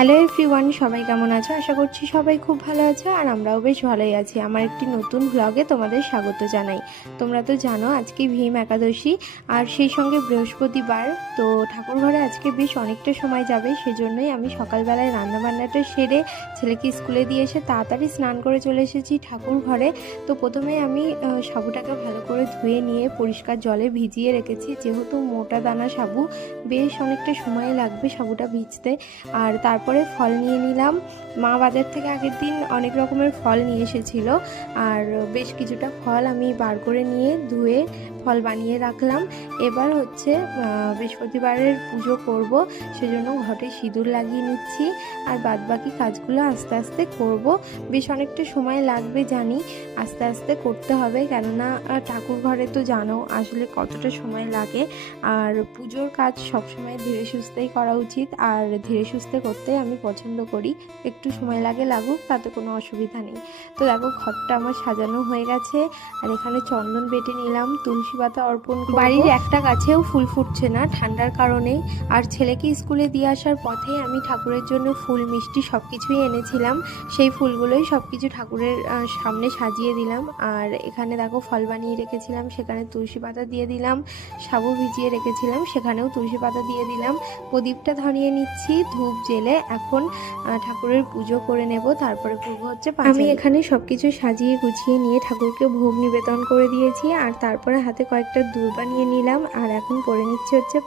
Hello everyone, সবাই কেমন আছো? আশা করছি সবাই খুব ভালো আছো আর আমরাও বেশ ভালোই আছি। আমার একটি নতুন ব্লগে তোমাদের স্বাগত জানাই। তোমরা তো জানো আজকে ভীম একাদশী আর সেই সঙ্গে বৃহস্পতিবার। তো ঠাকুর ঘরে আজকে বেশ অনেকটা সময় যাবে, সেজন্যই আমি সকালবেলায় রান্নাবান্নাটা সেরে ছেলেকে স্কুলে দিয়ে এসে তাড়াতাড়ি স্নান করে চলে এসেছি ঠাকুর ঘরে। তো প্রথমে আমি সাবুটাকে ভালো করে ধুয়ে নিয়ে পরিষ্কার জলে ভিজিয়ে রেখেছি, যেহেতু মোটা দানা সাবু বেশ অনেকটা সময় লাগবে সাবুটা ভিজতে। আর তারপরে ফল নিয়ে নিলাম। মা বাজার থেকে আগের দিন অনেক রকমের ফল নিয়ে এসেছিলো, আর বেশ কিছুটা ফল আমি বার করে নিয়ে ধুয়ে ফল বানিয়ে রাখলাম। এবার হচ্ছে বৃহস্পতিবারের পুজো করব, সেজন্য ঘটে সিঁদুর লাগিয়ে নিচ্ছি আর বাদবাকি কাজগুলো আস্তে আস্তে করব। বেশ অনেকটা সময় লাগবে জানি, আস্তে আস্তে করতে হবে, কেননা ঠাকুর ঘরে তো জানো আসলে কতটা সময় লাগে। আর পুজোর কাজ সবসময় ধীরে সুস্থেই করা উচিত, আর ধীরে সুস্থে করতে আমি পছন্দ করি। একটু সময় লাগুক, তাতে কোনো অসুবিধা নেই। তো দেখো ঘরটা আমার সাজানো হয়ে গেছে, আর এখানে চন্দন বেটে নিলাম, তুলসী পাতা অর্পণ করব। বাড়ির একটা গাছেও ফুল ফুটছে না ঠান্ডার কারণে। আর ছেলেকে স্কুলে দিয়ে আসার পথে আমি ঠাকুরের জন্য ফুল মিষ্টি সব কিছুই এনেছিলাম, সেই ফুলগুলোই সব কিছু ঠাকুরের সামনে সাজিয়ে দিলাম। আর এখানে দেখো ফল বানিয়ে রেখেছিলাম, সেখানে তুলসী পাতা দিয়ে দিলাম। সাবু ভিজিয়ে রেখেছিলাম, সেখানেও তুলসী পাতা দিয়ে দিলাম। প্রদীপটা ধরিয়ে নিচ্ছি ধূপ জেলে। এখন ঠাকুরের পুজো করে নেব, তারপরে করব হচ্ছে পাঁচালি। আমি এখানে সবকিছু সাজিয়ে গুছিয়ে নিয়ে ঠাকুরকে ভোগ নিবেদন করে দিয়েছি, আর তারপরে হাতে কয়েকটা দূর্বা নিয়ে নিলাম। আর এখন পড়ে নিচ্ছে হচ্ছে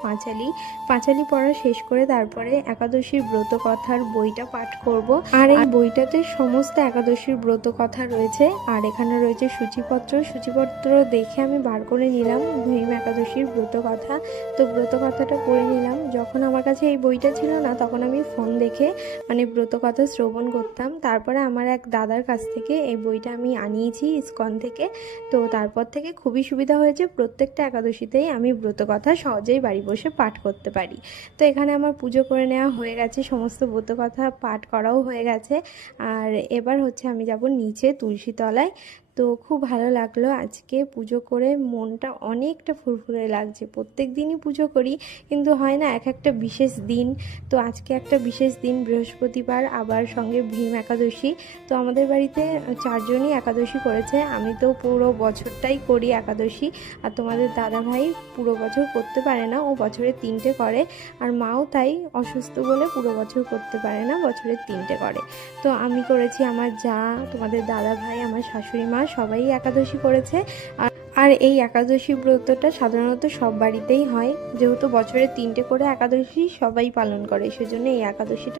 পাঁচালি পড়া শেষ করে তারপরে একাদশীর ব্রত কথার বইটা পাঠ করব। আর এই বইটাতে সমস্ত একাদশীর ব্রত কথা রয়েছে, আর এখানে রয়েছে সূচিপত্র দেখে আমি বার করে নিলাম ভীম একাদশীর ব্রত কথা। তো ব্রত কথাটা পড়ে নিলাম। যখন আমার কাছে এই বইটা ছিল না, তখন আমি ফোন দেখে ব্রত কথা শ্রবণ করতাম। তারপরে আমার এক দাদার কাছ থেকে এই বইটা আমি আনিয়েছি ইসকন থেকে। তো তারপর থেকে খুবই সুবিধা হয়েছে, প্রত্যেকটা একাদশীতেই আমি ব্রত কথা সহজেই বাড়ি বসে পাঠ করতে পারি। তো এখানে আমার পুজো করে নেওয়া হয়ে গেছে, সমস্ত ব্রত কথা পাঠ করাও হয়ে গেছে। আর এবার হচ্ছে আমি যাব নিচে তুলসী তলায়। তো খুব ভালো লাগলো আজকে পুজো করে, মনটা অনেকটা ফুরফুরে লাগছে। প্রত্যেক দিনই পুজো করি, কিন্তু হয় না এক একটা বিশেষ দিন। তো আজকে একটা বিশেষ দিন, বৃহস্পতিবার, আবার সঙ্গে ভীম একাদশী। তো আমাদের বাড়িতে 4 জনই একাদশী করেছে। আমি তো পুরো বছরটাই করি একাদশী, আর তোমাদের দাদা ভাই পুরো বছর করতে পারে না, ও বছরে 3টে করে। আর মাও তাই, অসুস্থ বলে পুরো বছর করতে পারে না, বছরে 3টে করে। তো আমি করেছি, আমার যা, তোমাদের দাদা ভাই, আমার শাশুড়ি মা সবাই একাদশী করেছে। আর এই একাদশী ব্রতটা সাধারণত সব বাড়িতেই হয়, যেহেতু বছরে 3টে করে একাদশী সবাই পালন করে, সেজন্য এই একাদশীটা